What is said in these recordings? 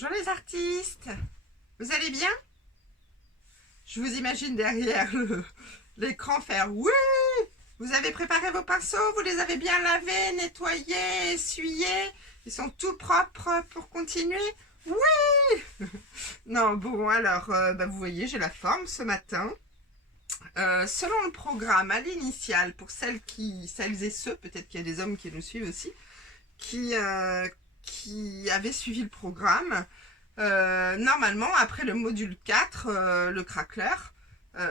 Bonjour les artistes, vous allez bien? Je vous imagine derrière l'écran faire oui. Vous avez préparé vos pinceaux, vous les avez bien lavés, nettoyés, essuyés, ils sont tout propres pour continuer? Oui. Non, bon alors, vous voyez, j'ai la forme ce matin. Selon le programme à l'initial, pour celles et ceux, peut-être qu'il y a des hommes qui nous suivent aussi, qui avaient suivi le programme, normalement, après le module 4, le craqueleur,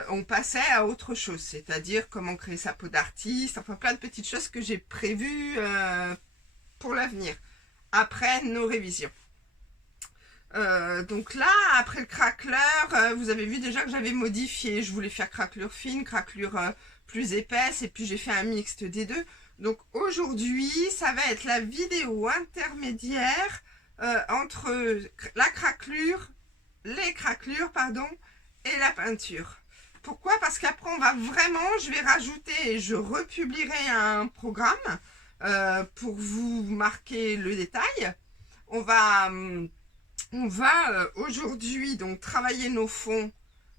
on passait à autre chose, c'est-à-dire comment créer sa peau d'artiste, enfin plein de petites choses que j'ai prévues pour l'avenir, après nos révisions. Donc là, après le craqueleur, vous avez vu déjà que j'avais modifié. Je voulais faire craquelure fine, craquelure plus épaisse, et puis j'ai fait un mixte des deux. Donc aujourd'hui, ça va être la vidéo intermédiaire entre la craquelure, les craquelures, pardon, et la peinture. Pourquoi? Parce qu'après, je vais rajouter et je republierai un programme pour vous marquer le détail. On va aujourd'hui donc travailler nos fonds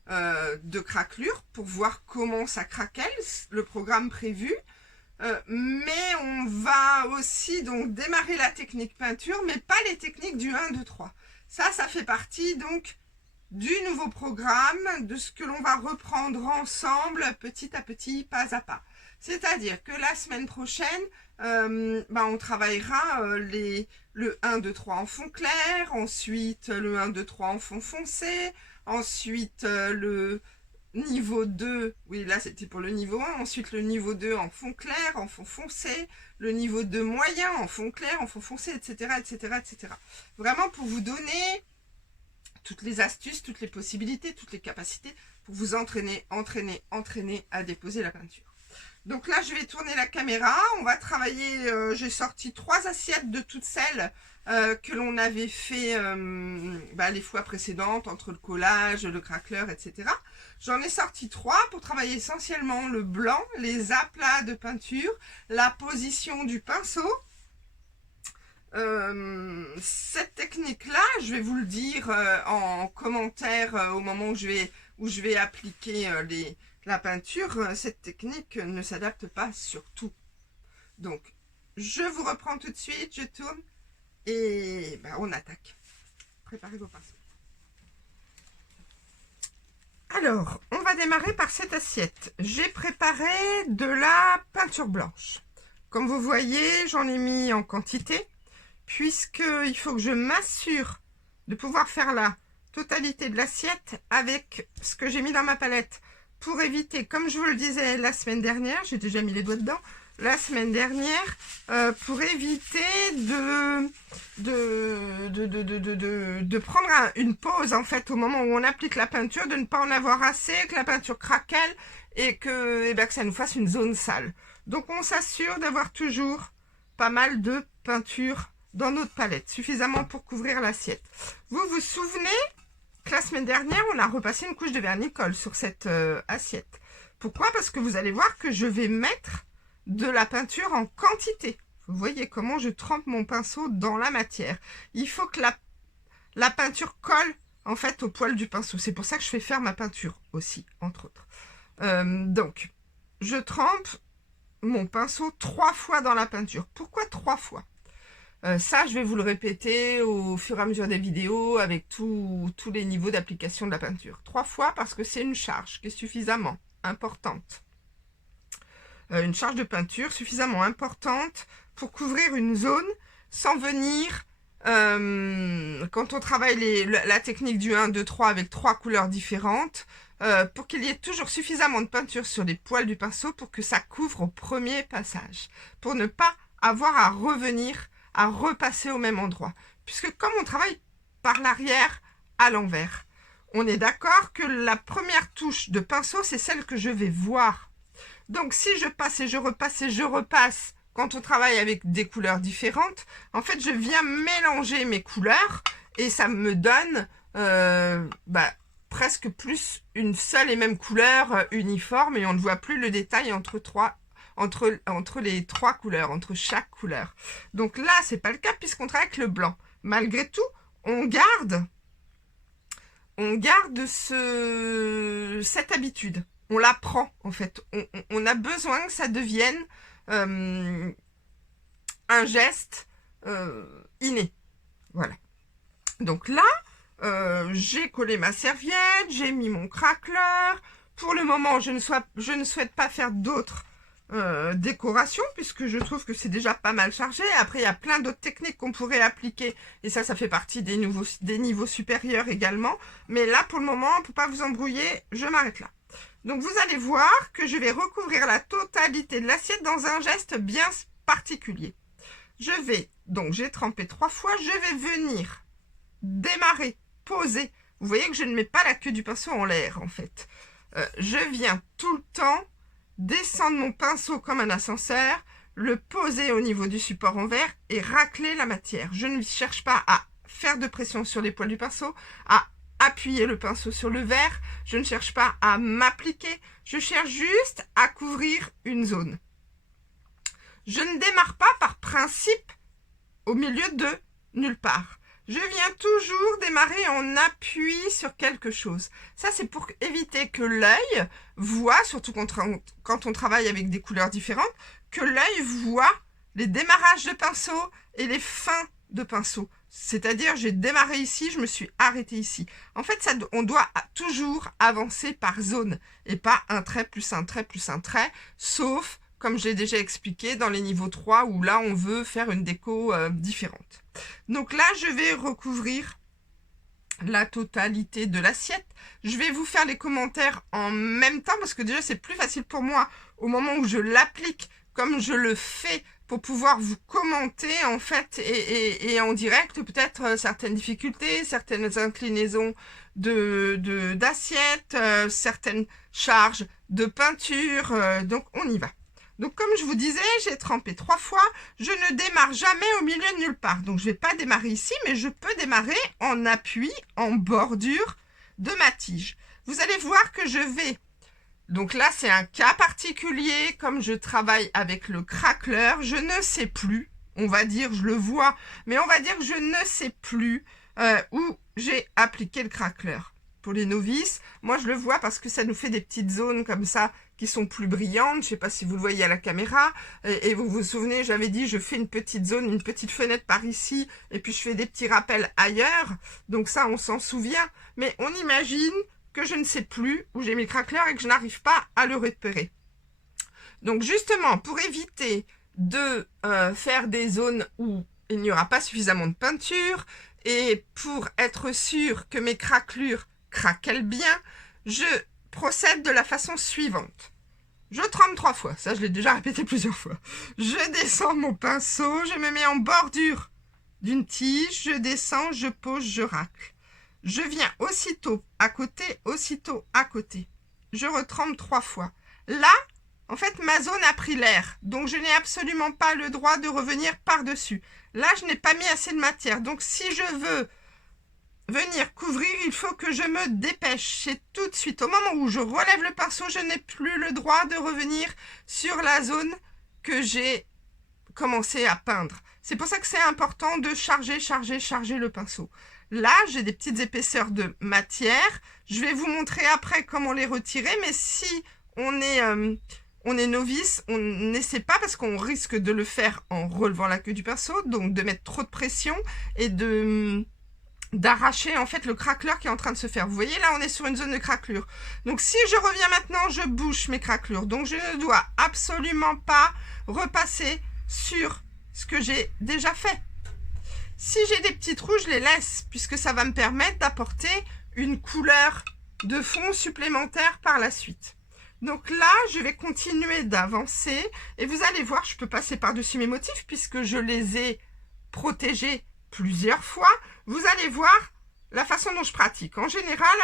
de craquelure pour voir comment ça craquelle, le programme prévu. Mais on va aussi donc démarrer la technique peinture, mais pas les techniques du 1, 2, 3. Ça fait partie donc du nouveau programme, de ce que l'on va reprendre ensemble petit à petit, pas à pas. C'est-à-dire que la semaine prochaine, on travaillera le 1, 2, 3 en fond clair, ensuite le 1, 2, 3 en fond foncé, ensuite le niveau 2, oui là c'était pour le niveau 1, ensuite le niveau 2 en fond clair, en fond foncé, le niveau 2 moyen en fond clair, en fond foncé, etc. etc., etc. Vraiment pour vous donner toutes les astuces, toutes les possibilités, toutes les capacités pour vous entraîner à déposer la peinture. Donc là, je vais tourner la caméra. On va travailler, j'ai sorti 3 assiettes de toutes celles que l'on avait fait les fois précédentes, entre le collage, le craqueleur, etc. J'en ai sorti 3 pour travailler essentiellement le blanc, les aplats de peinture, la position du pinceau. Cette technique-là, je vais vous le dire en commentaire au moment où je vais appliquer la peinture. Cette technique ne s'adapte pas sur tout. Donc, je vous reprends tout de suite, je tourne et on attaque. Préparez vos pinceaux. Alors, on va démarrer par cette assiette. J'ai préparé de la peinture blanche. Comme vous voyez, j'en ai mis en quantité, puisqu'il faut que je m'assure de pouvoir faire la totalité de l'assiette avec ce que j'ai mis dans ma palette, pour éviter, comme je vous le disais la semaine dernière, j'ai déjà mis les doigts dedans, la semaine dernière, pour éviter de prendre une pause en fait au moment où on applique la peinture, de ne pas en avoir assez, que la peinture craquelle et que ça nous fasse une zone sale. Donc on s'assure d'avoir toujours pas mal de peinture dans notre palette, suffisamment pour couvrir l'assiette. Vous vous souvenez que la semaine dernière, on a repassé une couche de vernis-colle sur cette assiette. Pourquoi? Parce que vous allez voir que je vais mettre de la peinture en quantité. Vous voyez comment je trempe mon pinceau dans la matière. Il faut que la peinture colle en fait au poil du pinceau. C'est pour ça que je fais faire ma peinture aussi, entre autres. Donc, je trempe mon pinceau 3 fois dans la peinture. Pourquoi 3 fois? Ça, je vais vous le répéter au fur et à mesure des vidéos avec tous les niveaux d'application de la peinture. 3 fois parce que c'est une charge qui est suffisamment importante. Une charge de peinture suffisamment importante pour couvrir une zone sans venir, quand on travaille la technique du 1, 2, 3 avec 3 couleurs différentes, pour qu'il y ait toujours suffisamment de peinture sur les poils du pinceau pour que ça couvre au premier passage. Pour ne pas avoir à revenir à repasser au même endroit, puisque comme on travaille par l'arrière à l'envers, on est d'accord que la première touche de pinceau, c'est celle que je vais voir. Donc si je passe et je repasse, quand on travaille avec des couleurs différentes, en fait je viens mélanger mes couleurs et ça me donne presque plus une seule et même couleur uniforme, et on ne voit plus le détail entre les 3 couleurs, entre chaque couleur. Donc là, c'est pas le cas puisqu'on travaille avec le blanc. Malgré tout, on garde cette habitude. On l'apprend en fait. On a besoin que ça devienne un geste inné. Voilà. Donc là, j'ai collé ma serviette, j'ai mis mon craqueleur. Pour le moment, je ne souhaite pas faire d'autres décorations puisque je trouve que c'est déjà pas mal chargé. Après, il y a plein d'autres techniques qu'on pourrait appliquer et ça fait partie des niveaux supérieurs également. Mais là, pour le moment, on ne peut pas vous embrouiller, je m'arrête là. Donc, vous allez voir que je vais recouvrir la totalité de l'assiette dans un geste bien particulier. Donc j'ai trempé 3 fois, je vais venir démarrer, poser. Vous voyez que je ne mets pas la queue du pinceau en l'air en fait. Je viens tout le temps descendre mon pinceau comme un ascenseur, le poser au niveau du support en verre et racler la matière. Je ne cherche pas à faire de pression sur les poils du pinceau, à appuyer le pinceau sur le verre, je ne cherche pas à m'appliquer, je cherche juste à couvrir une zone. Je ne démarre pas par principe au milieu de nulle part. Je viens toujours démarrer en appui sur quelque chose. Ça, c'est pour éviter que l'œil voit, surtout quand on travaille avec des couleurs différentes, que l'œil voit les démarrages de pinceau et les fins de pinceau. C'est-à-dire, j'ai démarré ici, je me suis arrêtée ici. En fait, on doit toujours avancer par zone et pas un trait plus un trait plus un trait, sauf comme j'ai déjà expliqué dans les niveaux 3 où là on veut faire une déco différente. Donc là je vais recouvrir la totalité de l'assiette. Je vais vous faire les commentaires en même temps parce que déjà c'est plus facile pour moi au moment où je l'applique comme je le fais pour pouvoir vous commenter en fait et en direct peut-être certaines difficultés, certaines inclinaisons d'assiettes, certaines charges de peinture, donc on y va. Donc comme je vous disais, j'ai trempé 3 fois, je ne démarre jamais au milieu de nulle part. Donc je ne vais pas démarrer ici, mais je peux démarrer en appui, en bordure de ma tige. Vous allez voir que je vais... Donc là, c'est un cas particulier, comme je travaille avec le craqueleur, je ne sais plus, on va dire, je le vois, mais on va dire que je ne sais plus où j'ai appliqué le craqueleur. Pour les novices, moi je le vois parce que ça nous fait des petites zones comme ça qui sont plus brillantes. Je ne sais pas si vous le voyez à la caméra. Et vous vous souvenez, j'avais dit je fais une petite zone, une petite fenêtre par ici et puis je fais des petits rappels ailleurs. Donc ça, on s'en souvient. Mais on imagine que je ne sais plus où j'ai mis le craqueleur et que je n'arrive pas à le repérer. Donc justement, pour éviter de faire des zones où il n'y aura pas suffisamment de peinture et pour être sûr que mes craquelures craquellent bien, je procède de la façon suivante. Je trempe 3 fois, ça je l'ai déjà répété plusieurs fois. Je descends mon pinceau, je me mets en bordure d'une tige, je descends, je pose, je racle. Je viens aussitôt à côté. Je retrempe 3 fois. Là, en fait, ma zone a pris l'air, donc je n'ai absolument pas le droit de revenir par-dessus. Là, je n'ai pas mis assez de matière, donc si je veux venir couvrir, il faut que je me dépêche. C'est tout de suite. Au moment où je relève le pinceau, je n'ai plus le droit de revenir sur la zone que j'ai commencé à peindre. C'est pour ça que c'est important de charger le pinceau. Là, j'ai des petites épaisseurs de matière. Je vais vous montrer après comment les retirer, mais si on est novice, on n'essaie pas parce qu'on risque de le faire en relevant la queue du pinceau, donc de mettre trop de pression et d'arracher en fait le craqueleur qui est en train de se faire. Vous voyez là, on est sur une zone de craquelure. Donc si je reviens maintenant, je bouche mes craquelures. Donc je ne dois absolument pas repasser sur ce que j'ai déjà fait. Si j'ai des petits trous, je les laisse puisque ça va me permettre d'apporter une couleur de fond supplémentaire par la suite. Donc là, je vais continuer d'avancer et vous allez voir, je peux passer par-dessus mes motifs puisque je les ai protégés plusieurs fois. Vous allez voir la façon dont je pratique. En général,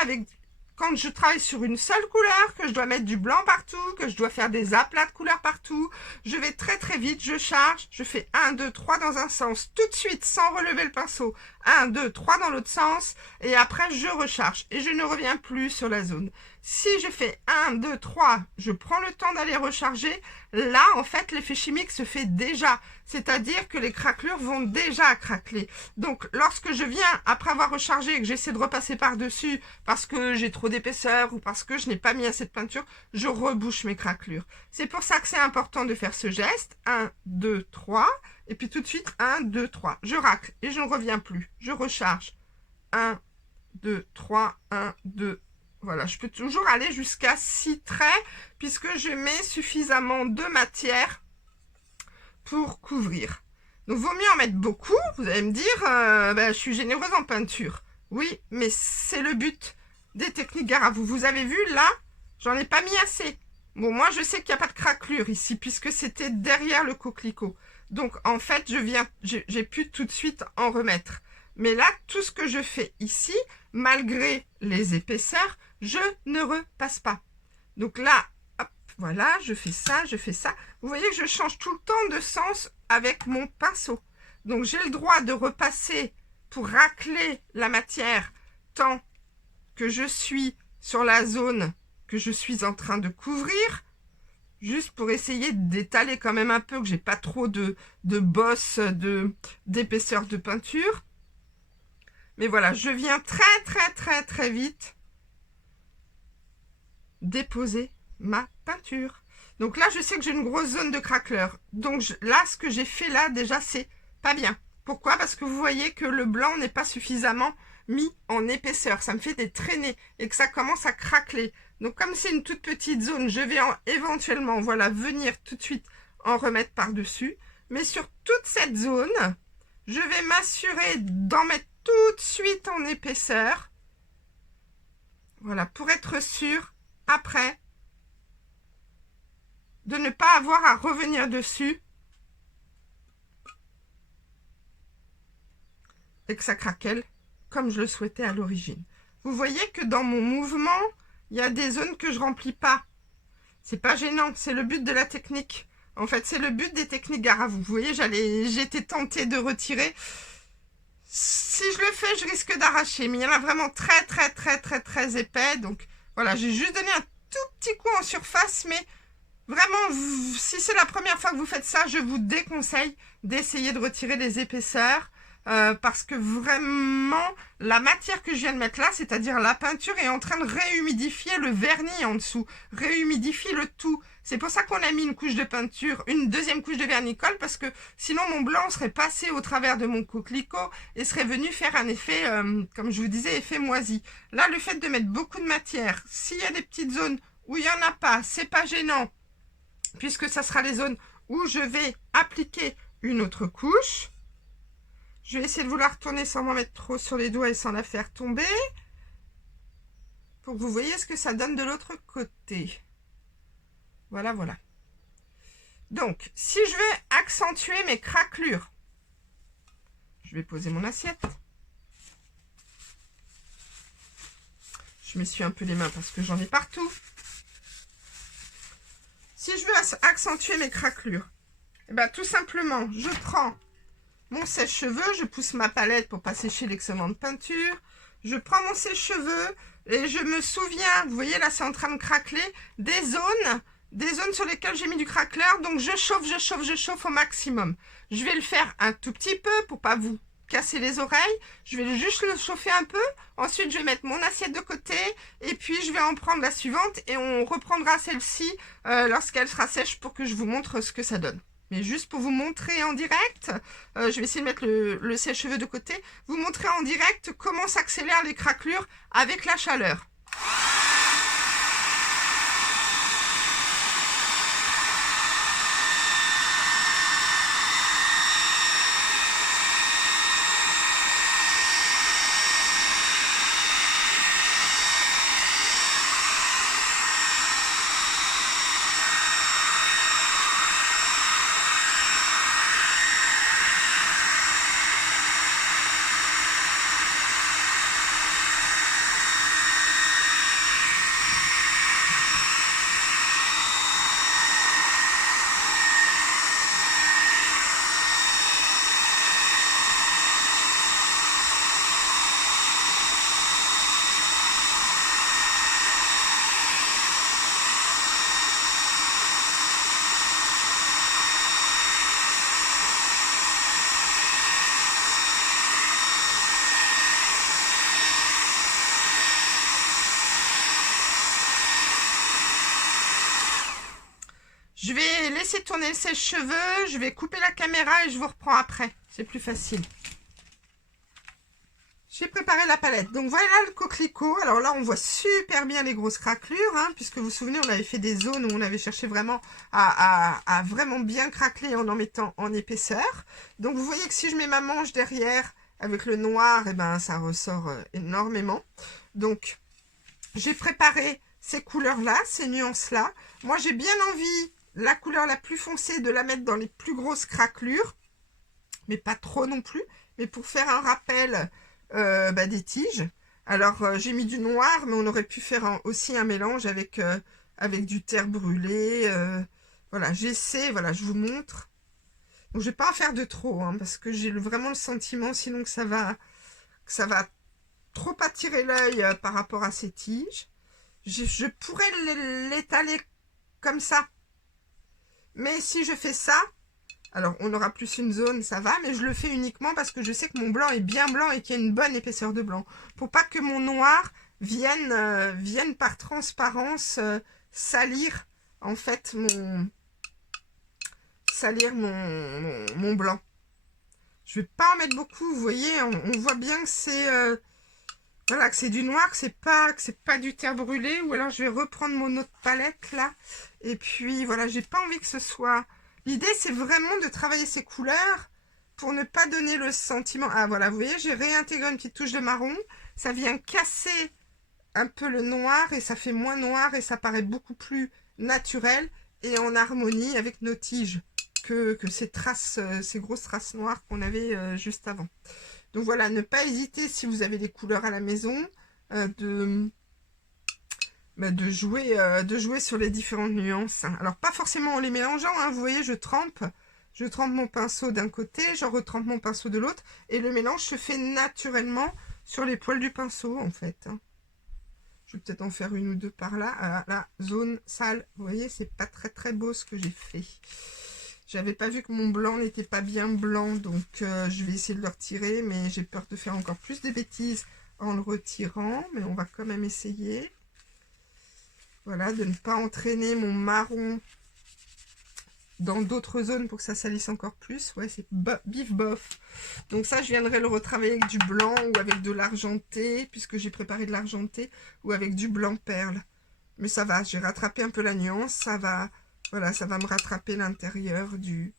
quand je travaille sur une seule couleur, que je dois mettre du blanc partout, que je dois faire des aplats de couleurs partout, je vais très très vite, je charge, je fais 1, 2, 3 dans un sens, tout de suite sans relever le pinceau, 1, 2, 3 dans l'autre sens, et après je recharge, et je ne reviens plus sur la zone. Si je fais 1, 2, 3, je prends le temps d'aller recharger. Là, en fait, l'effet chimique se fait déjà. C'est-à-dire que les craquelures vont déjà craqueler. Donc, lorsque je viens, après avoir rechargé et que j'essaie de repasser par-dessus parce que j'ai trop d'épaisseur ou parce que je n'ai pas mis assez de peinture, je rebouche mes craquelures. C'est pour ça que c'est important de faire ce geste. 1, 2, 3. Et puis tout de suite, 1, 2, 3. Je racle et je ne reviens plus. Je recharge. 1, 2, 3, 1, 2. Voilà, je peux toujours aller jusqu'à 6 traits puisque je mets suffisamment de matière pour couvrir. Donc, vaut mieux en mettre beaucoup. Vous allez me dire, je suis généreuse en peinture. Oui, mais c'est le but des techniques Garavou. Vous avez vu, là, j'en ai pas mis assez. Bon, moi, je sais qu'il n'y a pas de craquelure ici puisque c'était derrière le coquelicot. Donc, en fait, j'ai pu tout de suite en remettre. Mais là, tout ce que je fais ici, malgré les épaisseurs, je ne repasse pas. Donc là, hop, voilà, je fais ça, je fais ça. Vous voyez que je change tout le temps de sens avec mon pinceau. Donc j'ai le droit de repasser pour racler la matière tant que je suis sur la zone que je suis en train de couvrir. Juste pour essayer d'étaler quand même un peu, que j'ai pas trop de bosses d'épaisseur de peinture. Mais voilà, je viens très vite déposer ma peinture. Donc là, je sais que j'ai une grosse zone de craqueleur. Donc là, ce que j'ai fait là, déjà, c'est pas bien. Pourquoi? Parce que vous voyez que le blanc n'est pas suffisamment mis en épaisseur. Ça me fait des traînées et que ça commence à craqueler. Donc comme c'est une toute petite zone, je vais éventuellement, voilà, venir tout de suite en remettre par-dessus. Mais sur toute cette zone, je vais m'assurer d'en mettre tout de suite en épaisseur. Voilà, pour être sûr, après, de ne pas avoir à revenir dessus et que ça craquelle comme je le souhaitais à l'origine. Vous voyez que dans mon mouvement, il y a des zones que je remplis pas. C'est pas gênant, c'est le but de la technique. En fait, c'est le but des techniques Garavou. Vous voyez, j'étais tentée de retirer. Si je le fais, je risque d'arracher. Mais il y en a vraiment très épais. Donc voilà, j'ai juste donné un tout petit coup en surface. Mais vraiment, si c'est la première fois que vous faites ça, je vous déconseille d'essayer de retirer les épaisseurs. Parce que vraiment, la matière que je viens de mettre là, c'est-à-dire la peinture, est en train de réhumidifier le vernis en dessous, réhumidifie le tout. C'est pour ça qu'on a mis une couche de peinture, une deuxième couche de vernicole, parce que sinon mon blanc serait passé au travers de mon coquelicot et serait venu faire un effet, comme je vous disais, effet moisi. Là, le fait de mettre beaucoup de matière, s'il y a des petites zones où il n'y en a pas, c'est pas gênant, puisque ça sera les zones où je vais appliquer une autre couche. Je vais essayer de vous la retourner sans m'en mettre trop sur les doigts et sans la faire tomber. Pour que vous voyez ce que ça donne de l'autre côté. Voilà. Donc, si je veux accentuer mes craquelures, je vais poser mon assiette. Je m'essuie un peu les mains parce que j'en ai partout. Si je veux accentuer mes craquelures, tout simplement, je prends mon sèche-cheveux, je pousse ma palette pour pas sécher l'excédent de peinture. Je prends mon sèche-cheveux et je me souviens, vous voyez là c'est en train de craqueler, des zones sur lesquelles j'ai mis du craqueleur. Donc je chauffe au maximum. Je vais le faire un tout petit peu pour pas vous casser les oreilles. Je vais juste le chauffer un peu. Ensuite je vais mettre mon assiette de côté et puis je vais en prendre la suivante et on reprendra celle-ci lorsqu'elle sera sèche pour que je vous montre ce que ça donne. Mais juste pour vous montrer en direct, je vais essayer de mettre le sèche-cheveux de côté, vous montrer en direct comment s'accélèrent les craquelures avec la chaleur. Je vais laisser tourner le sèche-cheveux, je vais couper la caméra et je vous reprends après. C'est plus facile. J'ai préparé la palette. Donc voilà le coquelicot. Alors là, on voit super bien les grosses craquelures, hein, puisque vous vous souvenez, on avait fait des zones où on avait cherché vraiment à vraiment bien craqueler en mettant en épaisseur. Donc vous voyez que si je mets ma manche derrière avec le noir, et ben ça ressort énormément. Donc j'ai préparé ces couleurs-là, ces nuances-là. Moi, j'ai bien envie, la couleur la plus foncée, de la mettre dans les plus grosses craquelures, mais pas trop non plus. Mais pour faire un rappel des tiges. Alors, j'ai mis du noir, mais on aurait pu faire aussi un mélange avec, avec du terre brûlé. Voilà, j'essaie, voilà, je vous montre. Donc, je vais pas en faire de trop, hein, parce que j'ai vraiment le sentiment, sinon que ça va trop attirer l'œil par rapport à ces tiges. Je pourrais l'étaler comme ça. Mais si je fais ça, alors on aura plus une zone, ça va, mais je le fais uniquement parce que je sais que mon blanc est bien blanc et qu'il y a une bonne épaisseur de blanc. Pour pas que mon noir vienne par transparence salir en fait mon blanc. Je vais pas en mettre beaucoup, vous voyez, on voit bien que c'est voilà, que c'est du noir, que c'est pas du terre brûlé, ou alors je vais reprendre mon autre palette là. Et puis voilà, j'ai pas envie que ce soit. L'idée c'est vraiment de travailler ces couleurs pour ne pas donner le sentiment. Ah voilà, vous voyez, j'ai réintégré une petite touche de marron. Ça vient casser un peu le noir et ça fait moins noir et ça paraît beaucoup plus naturel et en harmonie avec nos tiges que ces traces, ces grosses traces noires qu'on avait juste avant. Donc voilà, ne pas hésiter si vous avez des couleurs à la maison de jouer sur les différentes nuances. Alors pas forcément en les mélangeant, hein, vous voyez, je trempe mon pinceau d'un côté, je retrempe mon pinceau de l'autre, et le mélange se fait naturellement sur les poils du pinceau en fait. Hein. Je vais peut-être en faire une ou deux par là. Ah, la zone sale, vous voyez, c'est pas très très beau ce que j'ai fait. J'avais pas vu que mon blanc n'était pas bien blanc, donc je vais essayer de le retirer, mais j'ai peur de faire encore plus de bêtises en le retirant, mais on va quand même essayer. Voilà, de ne pas entraîner mon marron dans d'autres zones pour que ça salisse encore plus. Ouais, c'est bif bof. Donc ça, je viendrai le retravailler avec du blanc ou avec de l'argenté, puisque j'ai préparé de l'argenté, ou avec du blanc perle. Mais ça va, j'ai rattrapé un peu la nuance, ça va... Voilà, ça va me rattraper l'intérieur du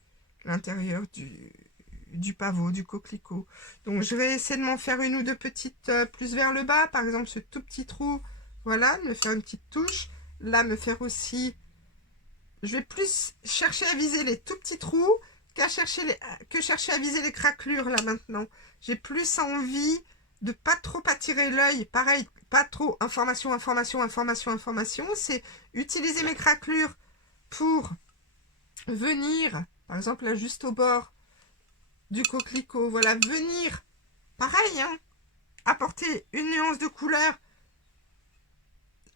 pavot, du coquelicot. Donc, je vais essayer de m'en faire une ou deux petites plus vers le bas. Par exemple, ce tout petit trou, voilà, me faire une petite touche. Là, me faire aussi... Je vais plus chercher à viser les tout petits trous que chercher à viser les craquelures, là, maintenant. J'ai plus envie de pas trop attirer l'œil. Pareil, pas trop information. C'est utiliser mes craquelures pour venir, par exemple là juste au bord du coquelicot, voilà, venir, pareil, hein, apporter une nuance de couleur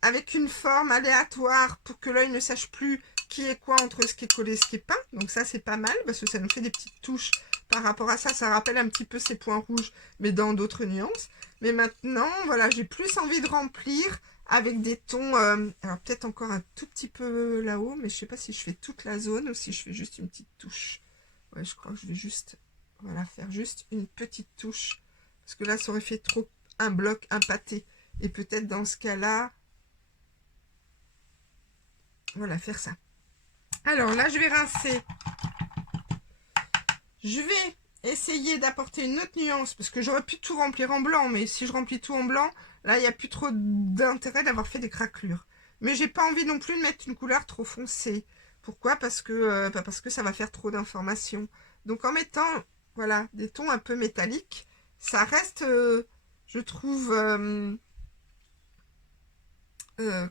avec une forme aléatoire pour que l'œil ne sache plus qui est quoi entre ce qui est collé et ce qui est peint. Donc ça c'est pas mal parce que ça nous fait des petites touches par rapport à ça. Ça rappelle un petit peu ces points rouges mais dans d'autres nuances. Mais maintenant, voilà, j'ai plus envie de remplir avec des tons, alors peut-être encore un tout petit peu là-haut, mais je sais pas si je fais toute la zone ou si je fais juste une petite touche. Ouais, je crois que je vais juste, voilà, faire juste une petite touche, parce que là, ça aurait fait trop un bloc, un pâté. Et peut-être dans ce cas-là, voilà, faire ça. Alors là, je vais rincer. Je vais essayer d'apporter une autre nuance, parce que j'aurais pu tout remplir en blanc, mais si je remplis tout en blanc, là, il n'y a plus trop d'intérêt d'avoir fait des craquelures. Mais j'ai pas envie non plus de mettre une couleur trop foncée. Pourquoi? Parce que ça va faire trop d'informations. Donc en mettant, voilà, des tons un peu métalliques, ça reste, je trouve,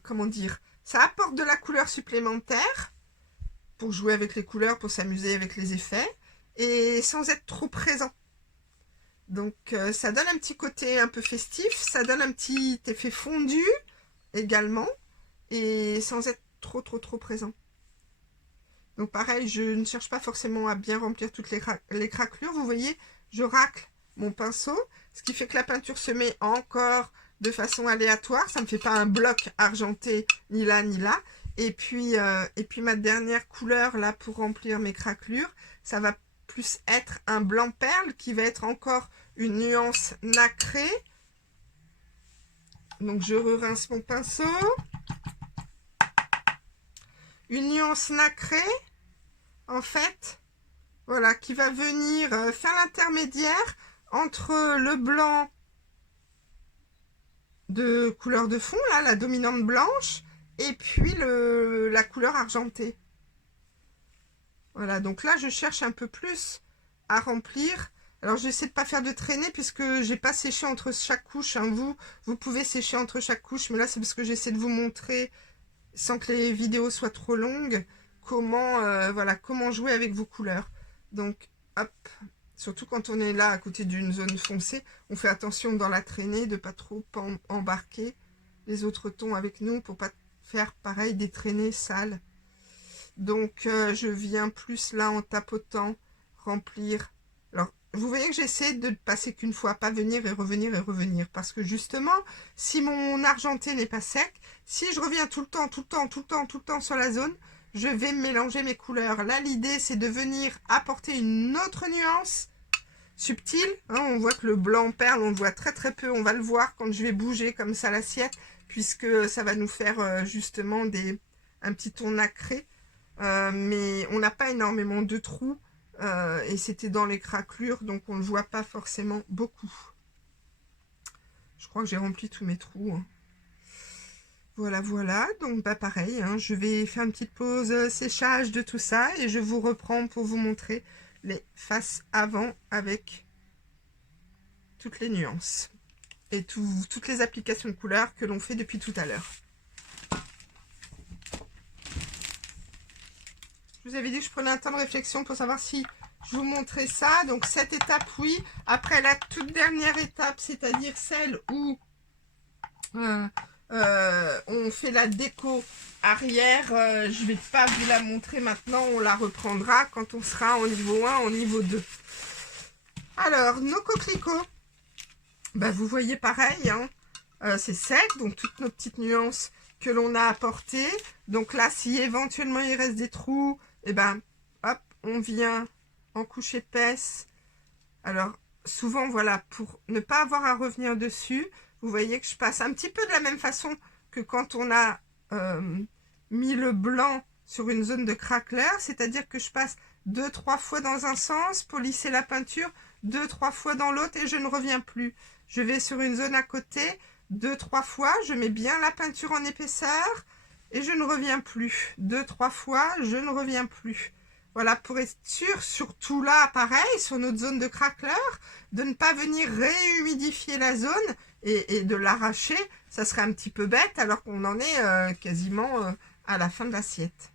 comment dire, ça apporte de la couleur supplémentaire pour jouer avec les couleurs, pour s'amuser avec les effets, et sans être trop présent. Donc ça donne un petit côté un peu festif, ça donne un petit effet fondu également, et sans être trop présent. Donc pareil, je ne cherche pas forcément à bien remplir toutes les craquelures. Vous voyez, je racle mon pinceau, ce qui fait que la peinture se met encore de façon aléatoire. Ça ne me fait pas un bloc argenté ni là ni là. Et puis ma dernière couleur là pour remplir mes craquelures, ça va plus être un blanc perle qui va être encore une nuance nacrée. Donc je rince mon pinceau. Une nuance nacrée, en fait, voilà, qui va venir faire l'intermédiaire entre le blanc de couleur de fond, là, la dominante blanche, et puis la couleur argentée. Voilà, donc là, je cherche un peu plus à remplir. Alors, j'essaie de pas faire de traînées puisque j'ai pas séché entre chaque couche. Hein. Vous pouvez sécher entre chaque couche, mais là, c'est parce que j'essaie de vous montrer, sans que les vidéos soient trop longues, comment, voilà, comment jouer avec vos couleurs. Donc, hop, surtout quand on est là à côté d'une zone foncée, on fait attention dans la traînée de pas trop embarquer les autres tons avec nous pour pas faire pareil des traînées sales. Donc je viens plus là en tapotant remplir. Alors vous voyez que j'essaie de ne passer qu'une fois, pas venir et revenir, parce que justement si mon argenté n'est pas sec, si je reviens tout le temps sur la zone, je vais mélanger mes couleurs. Là l'idée c'est de venir apporter une autre nuance subtile, hein, on voit que le blanc perle on le voit très très peu, on va le voir quand je vais bouger comme ça l'assiette, puisque ça va nous faire justement un petit ton nacré. Mais on n'a pas énormément de trous et c'était dans les craquelures, donc on ne le voit pas forcément beaucoup. Je crois que j'ai rempli tous mes trous. Hein. Voilà, voilà, donc bah pareil, hein, je vais faire une petite pause séchage de tout ça et je vous reprends pour vous montrer les faces avant avec toutes les nuances et toutes les applications de couleurs que l'on fait depuis tout à l'heure. Je vous avais dit que je prenais un temps de réflexion pour savoir si je vous montrais ça. Donc cette étape, oui. Après la toute dernière étape, c'est-à-dire celle où on fait la déco arrière, je ne vais pas vous la montrer maintenant. On la reprendra quand on sera au niveau 1, au niveau 2. Alors, nos coquelicots, bah, vous voyez pareil, hein, c'est sec. Donc toutes nos petites nuances que l'on a apportées. Donc là, si éventuellement il reste des trous, et ben hop, on vient en couche épaisse. Alors souvent voilà, pour ne pas avoir à revenir dessus, vous voyez que je passe un petit peu de la même façon que quand on a mis le blanc sur une zone de craquelure, c'est-à-dire que je passe 2-3 fois dans un sens pour lisser la peinture, 2-3 fois dans l'autre et je ne reviens plus. Je vais sur une zone à côté, 2-3 fois, je mets bien la peinture en épaisseur et je ne reviens plus. 2-3 fois, je ne reviens plus. Voilà, pour être sûr, surtout là, pareil, sur notre zone de craquelure, de ne pas venir réhumidifier la zone et de l'arracher. Ça serait un petit peu bête alors qu'on en est quasiment à la fin de l'assiette.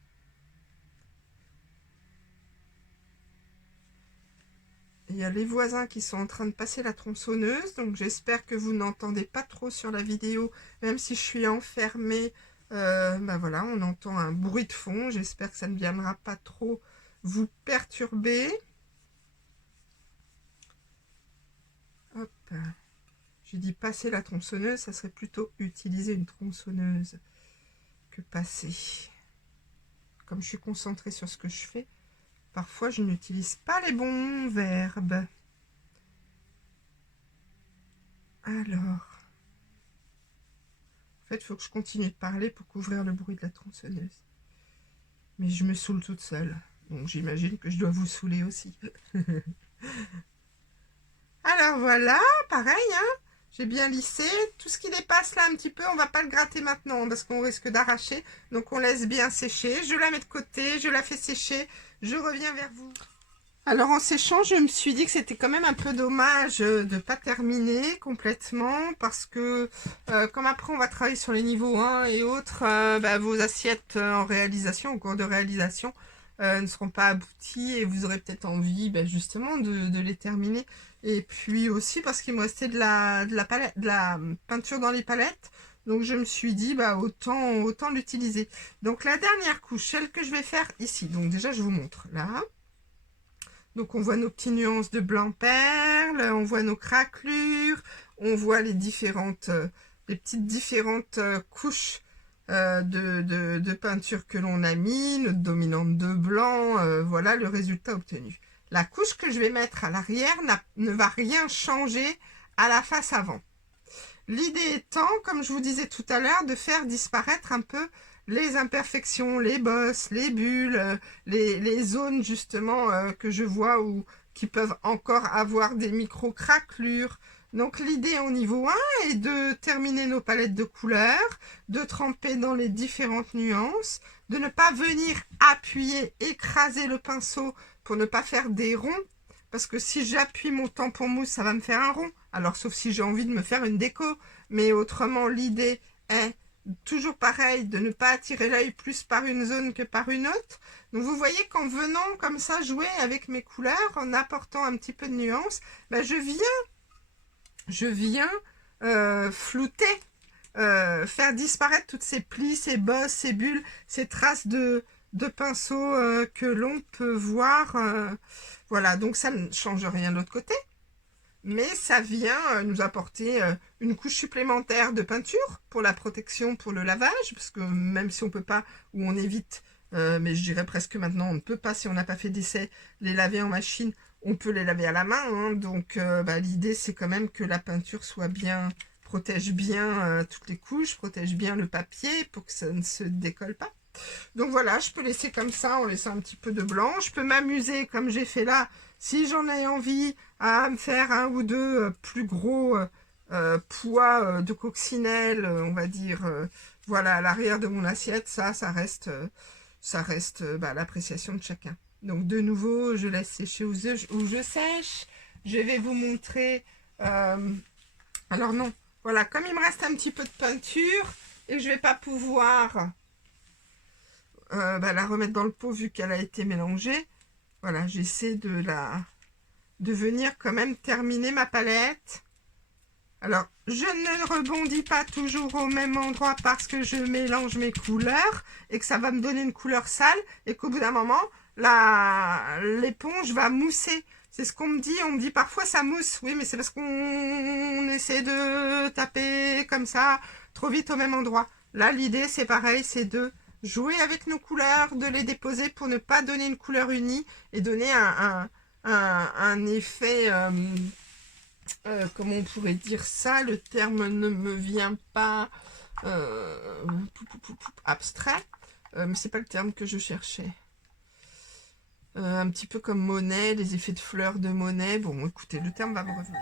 Il y a les voisins qui sont en train de passer la tronçonneuse, donc j'espère que vous n'entendez pas trop sur la vidéo, même si je suis enfermée. Ben voilà, on entend un bruit de fond, j'espère que ça ne viendra pas trop vous perturber. Hop, j'ai dit passer la tronçonneuse, ça serait plutôt utiliser une tronçonneuse que passer. Comme je suis concentrée sur ce que je fais, parfois je n'utilise pas les bons verbes. Alors, en fait, il faut que je continue de parler pour couvrir le bruit de la tronçonneuse. Mais je me saoule toute seule. Donc j'imagine que je dois vous saouler aussi. Alors voilà, pareil, hein, j'ai bien lissé. Tout ce qui dépasse là un petit peu, on va pas le gratter maintenant parce qu'on risque d'arracher. Donc on laisse bien sécher. Je la mets de côté, je la fais sécher. Je reviens vers vous. Alors en séchant, je me suis dit que c'était quand même un peu dommage de ne pas terminer complètement parce que comme après on va travailler sur les niveaux 1 et autres, bah, vos assiettes en réalisation, au cours de réalisation, ne seront pas abouties et vous aurez peut-être envie bah, justement de les terminer. Et puis aussi parce qu'il me restait de la peinture dans les palettes. Donc je me suis dit bah autant l'utiliser. Donc la dernière couche, celle que je vais faire ici. Donc déjà je vous montre là. Donc on voit nos petites nuances de blanc perle, on voit nos craquelures, on voit les petites différentes couches de peinture que l'on a mis, notre dominante de blanc, voilà le résultat obtenu. La couche que je vais mettre à l'arrière ne va rien changer à la face avant. L'idée étant, comme je vous disais tout à l'heure, de faire disparaître un peu les imperfections, les bosses, les bulles, les zones justement que je vois ou qui peuvent encore avoir des micro-craquelures. Donc l'idée au niveau 1 est de terminer nos palettes de couleurs, de tremper dans les différentes nuances, de ne pas venir appuyer, écraser le pinceau pour ne pas faire des ronds. Parce que si j'appuie mon tampon mousse, ça va me faire un rond. Alors, sauf si j'ai envie de me faire une déco. Mais autrement, l'idée est toujours pareil, de ne pas attirer l'œil plus par une zone que par une autre. Donc, vous voyez qu'en venant comme ça jouer avec mes couleurs, en apportant un petit peu de nuance, ben, je viens flouter, faire disparaître toutes ces plis, ces bosses, ces bulles, ces traces de pinceau que l'on peut voir. Voilà, donc ça ne change rien de l'autre côté, mais ça vient nous apporter une couche supplémentaire de peinture pour la protection, pour le lavage, parce que même si on peut pas, ou on évite, mais je dirais presque maintenant, on ne peut pas, si on n'a pas fait d'essai, les laver en machine, on peut les laver à la main, hein, donc l'idée c'est quand même que la peinture soit bien, protège bien toutes les couches, protège bien le papier pour que ça ne se décolle pas. Donc voilà, je peux laisser comme ça en laissant un petit peu de blanc. Je peux m'amuser comme j'ai fait là, si j'en ai envie, à me faire un ou deux plus gros pois de coccinelle, on va dire, voilà, à l'arrière de mon assiette. Ça reste l'appréciation de chacun. Donc de nouveau, je laisse sécher où je sèche. Je vais vous montrer... alors non, voilà, comme il me reste un petit peu de peinture et que je vais pas pouvoir... la remettre dans le pot vu qu'elle a été mélangée. Voilà, j'essaie de venir quand même terminer ma palette. Alors, je ne rebondis pas toujours au même endroit parce que je mélange mes couleurs et que ça va me donner une couleur sale et qu'au bout d'un moment, l'éponge va mousser. C'est ce qu'on me dit. On me dit parfois ça mousse. Oui, mais c'est parce qu'on essaie de taper comme ça trop vite au même endroit. Là, l'idée, c'est pareil, c'est de jouer avec nos couleurs, de les déposer pour ne pas donner une couleur unie et donner un effet, comment on pourrait dire ça, le terme ne me vient pas, abstrait, mais c'est pas le terme que je cherchais. Un petit peu comme Monet, les effets de fleurs de Monet. Bon, écoutez, le terme va me revenir.